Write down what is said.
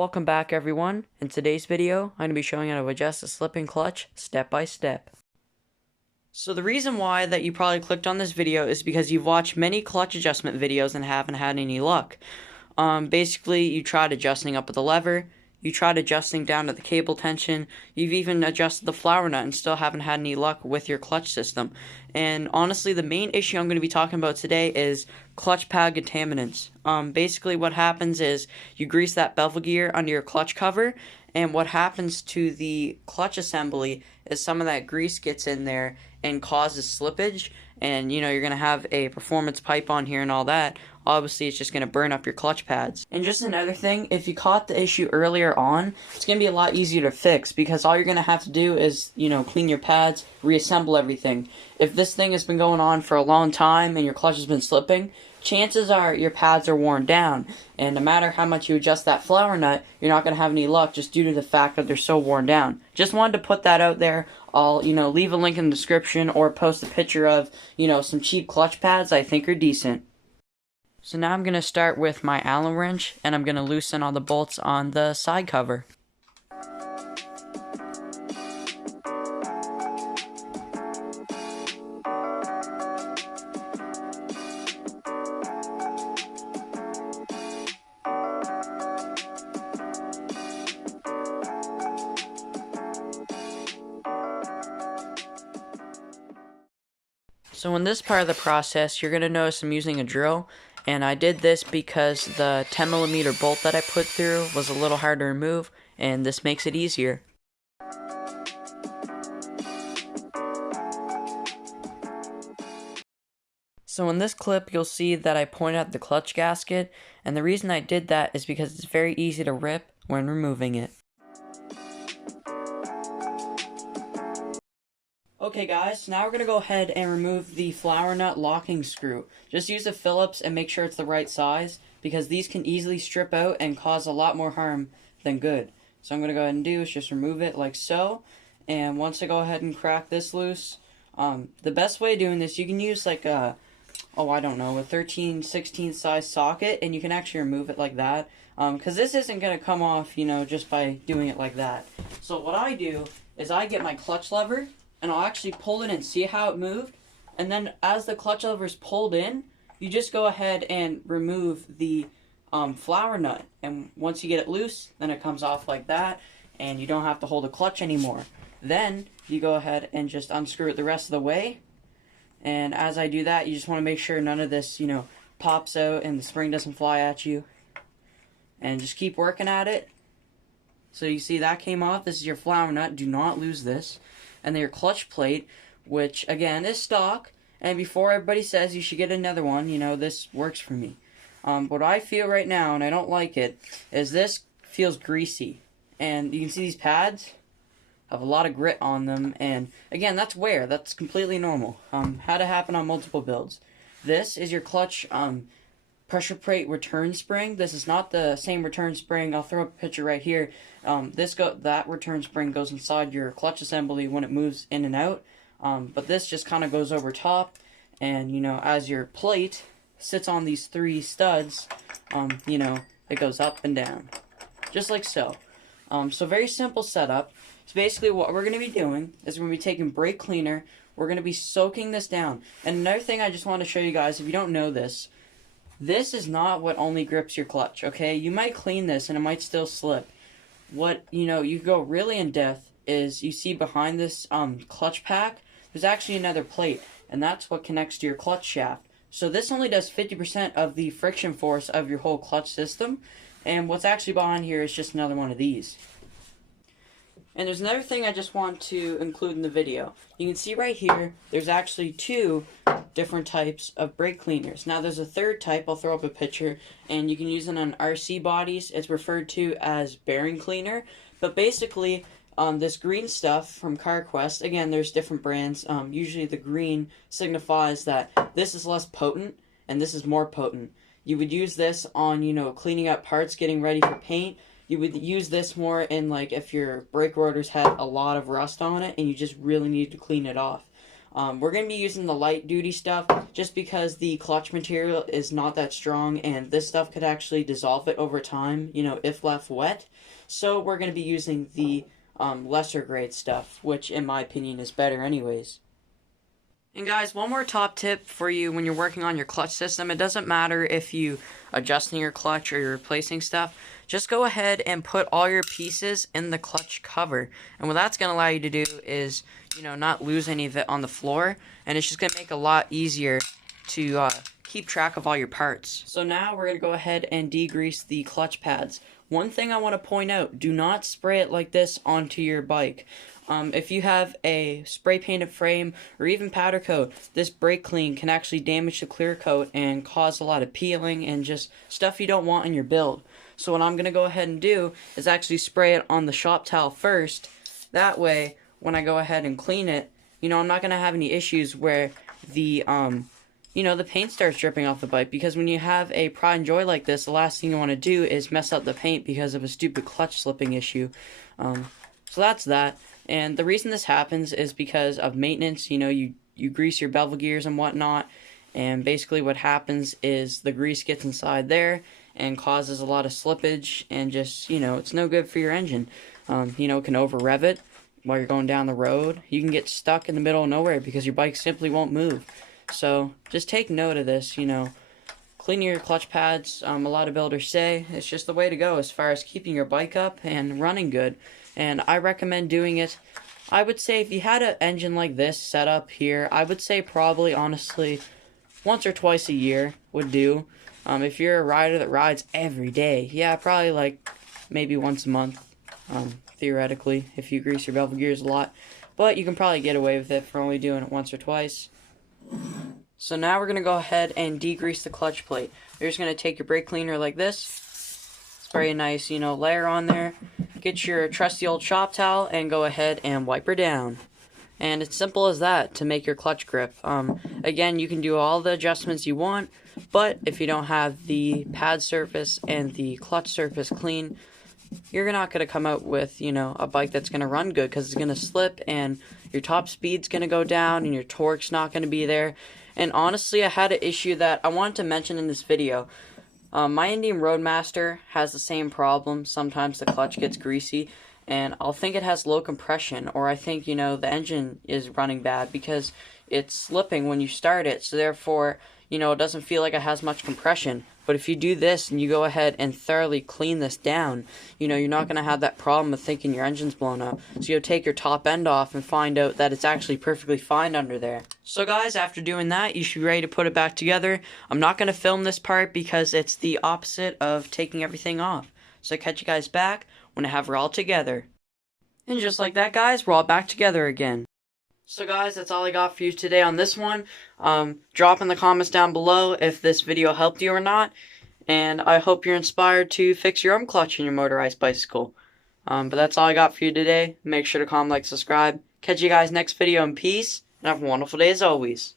Welcome back everyone. In today's video, I'm going to be showing you how to adjust the slipping clutch step by step. So the reason why that you probably clicked on this video is because you've watched many clutch adjustment videos and haven't had any luck. Basically, you tried adjusting up with the lever, you tried adjusting down to the cable tension, you've even adjusted the flower nut and still haven't had any luck with your clutch system. And honestly, the main issue I'm going to be talking about today is clutch pad contaminants. Basically what happens is you grease that bevel gear under your clutch cover, and what happens to the clutch assembly is some of that grease gets in there and causes slippage, and you're going to have a performance pipe on here and all that. Obviously it's just going to burn up your clutch pads. And just another thing, if you caught the issue earlier on, it's going to be a lot easier to fix, because all you're going to have to do is clean your pads, reassemble everything. If this thing has been going on for a long time and your clutch has been slipping, chances are your pads are worn down, and no matter how much you adjust that flower nut, you're not going to have any luck just due to the fact that they're so worn down. Just wanted to put that out there. I'll leave a link in the description or post a picture of some cheap clutch pads I think are decent. So now I'm going to start with my Allen wrench, and I'm going to loosen all the bolts on the side cover. So in this part of the process, you're going to notice I'm using a drill, and I did this because the 10mm bolt that I put through was a little hard to remove, and this makes it easier. So in this clip, you'll see that I pointed at the clutch gasket, and the reason I did that is because it's very easy to rip when removing it. Okay guys, so now we're going to go ahead and remove the flower nut locking screw. Just use a Phillips and make sure it's the right size, because these can easily strip out and cause a lot more harm than good. So I'm going to go ahead and do is just remove it like so, and once I go ahead and crack this loose, the best way of doing this, you can use like a 13/16 size socket, and you can actually remove it like that, because this isn't going to come off, just by doing it like that. So what I do is I get my clutch lever, and I'll actually pull it and see how it moved, and then as the clutch lever is pulled in, you just go ahead and remove the flower nut, and once you get it loose, then it comes off like that, and you don't have to hold the clutch anymore. Then you go ahead and just unscrew it the rest of the way, and as I do that, you just want to make sure none of this pops out and the spring doesn't fly at you, and just keep working at it. So you see that came off. This is your flower nut. Do not lose this. And then your clutch plate, which again is stock, and before everybody says you should get another one, this works for me. What I feel right now, and I don't like it, is this feels greasy, and you can see these pads have a lot of grit on them, and again, that's wear. That's completely normal. Had to happen on multiple builds. This is your clutch pressure plate return spring. This is not the same return spring. I'll throw up a picture right here. That return spring goes inside your clutch assembly when it moves in and out, but this just kind of goes over top, and as your plate sits on these three studs, it goes up and down, just like so. So very simple setup. So basically what we're going to be doing is we're going to be taking brake cleaner, we're going to be soaking this down. And another thing I just want to show you guys, if you don't know this is not what only grips your clutch, okay? You might clean this and it might still slip. What, you go really in depth is you see behind this clutch pack, there's actually another plate, and that's what connects to your clutch shaft. So this only does 50% of the friction force of your whole clutch system, and what's actually behind here is just another one of these. And there's another thing I just want to include in the video. You can see right here, there's actually two different types of brake cleaners. Now there's a third type, I'll throw up a picture, and you can use it on RC bodies. It's referred to as bearing cleaner. But basically, this green stuff from CarQuest, again, there's different brands. Usually the green signifies that this is less potent, and this is more potent. You would use this on, cleaning up parts, getting ready for paint. You would use this more in, like, if your brake rotors had a lot of rust on it and you just really need to clean it off. We're going to be using the light duty stuff just because the clutch material is not that strong, and this stuff could actually dissolve it over time, you know, if left wet. So we're going to be using the lesser grade stuff, which in my opinion is better anyways. And guys, one more top tip for you when you're working on your clutch system. It doesn't matter if you adjusting your clutch or you're replacing stuff. Just go ahead and put all your pieces in the clutch cover. And what that's going to allow you to do is, you know, not lose any of it on the floor. And it's just going to make it a lot easier to keep track of all your parts. So now we're going to go ahead and degrease the clutch pads. One thing I want to point out, do not spray it like this onto your bike. If you have a spray painted frame or even powder coat, this brake clean can actually damage the clear coat and cause a lot of peeling and just stuff you don't want in your build. So what I'm going to go ahead and do is actually spray it on the shop towel first. That way, when I go ahead and clean it, you know, I'm not going to have any issues where the, you know, the paint starts dripping off the bike. Because when you have a Pride and Joy like this, the last thing you want to do is mess up the paint because of a stupid clutch slipping issue. So that's that. And the reason this happens is because of maintenance. You know, you grease your bevel gears and whatnot, and basically what happens is the grease gets inside there and causes a lot of slippage, and just, you know, it's no good for your engine. You know, it can over rev it while you're going down the road. You can get stuck in the middle of nowhere because your bike simply won't move. So just take note of this, you know. Clean your clutch pads. A lot of builders say it's just the way to go as far as keeping your bike up and running good. And I recommend doing it. I would say if you had an engine like this set up here, I would say probably, honestly, once or twice a year would do. If you're a rider that rides every day, yeah, probably like maybe once a month, theoretically, if you grease your bevel gears a lot. But you can probably get away with it for only doing it once or twice. So now we're going to go ahead and degrease the clutch plate. You're just going to take your brake cleaner like this, spray a nice, you know, layer on there. Get your trusty old shop towel and go ahead and wipe her down. And it's simple as that to make your clutch grip. Again, you can do all the adjustments you want, but if you don't have the pad surface and the clutch surface clean, you're not going to come out with, you know, a bike that's going to run good, because it's going to slip and your top speed's going to go down and your torque's not going to be there. And honestly, I had an issue that I wanted to mention in this video. My Indian Roadmaster has the same problem. Sometimes the clutch gets greasy, and I'll think it has low compression, or I think, you know, the engine is running bad because it's slipping when you start it, so therefore, you know, it doesn't feel like it has much compression. But if you do this and you go ahead and thoroughly clean this down, you know, you're not going to have that problem of thinking your engine's blown up. So you'll take your top end off and find out that it's actually perfectly fine under there. So guys, after doing that, you should be ready to put it back together. I'm not going to film this part because it's the opposite of taking everything off. So I'll catch you guys back when I have her all together. And just like that, guys, we're all back together again. So guys, that's all I got for you today on this one. Drop in the comments down below if this video helped you or not. And I hope you're inspired to fix your own clutch in your motorized bicycle. But that's all I got for you today. Make sure to comment, like, subscribe. Catch you guys next video in peace. And have a wonderful day as always.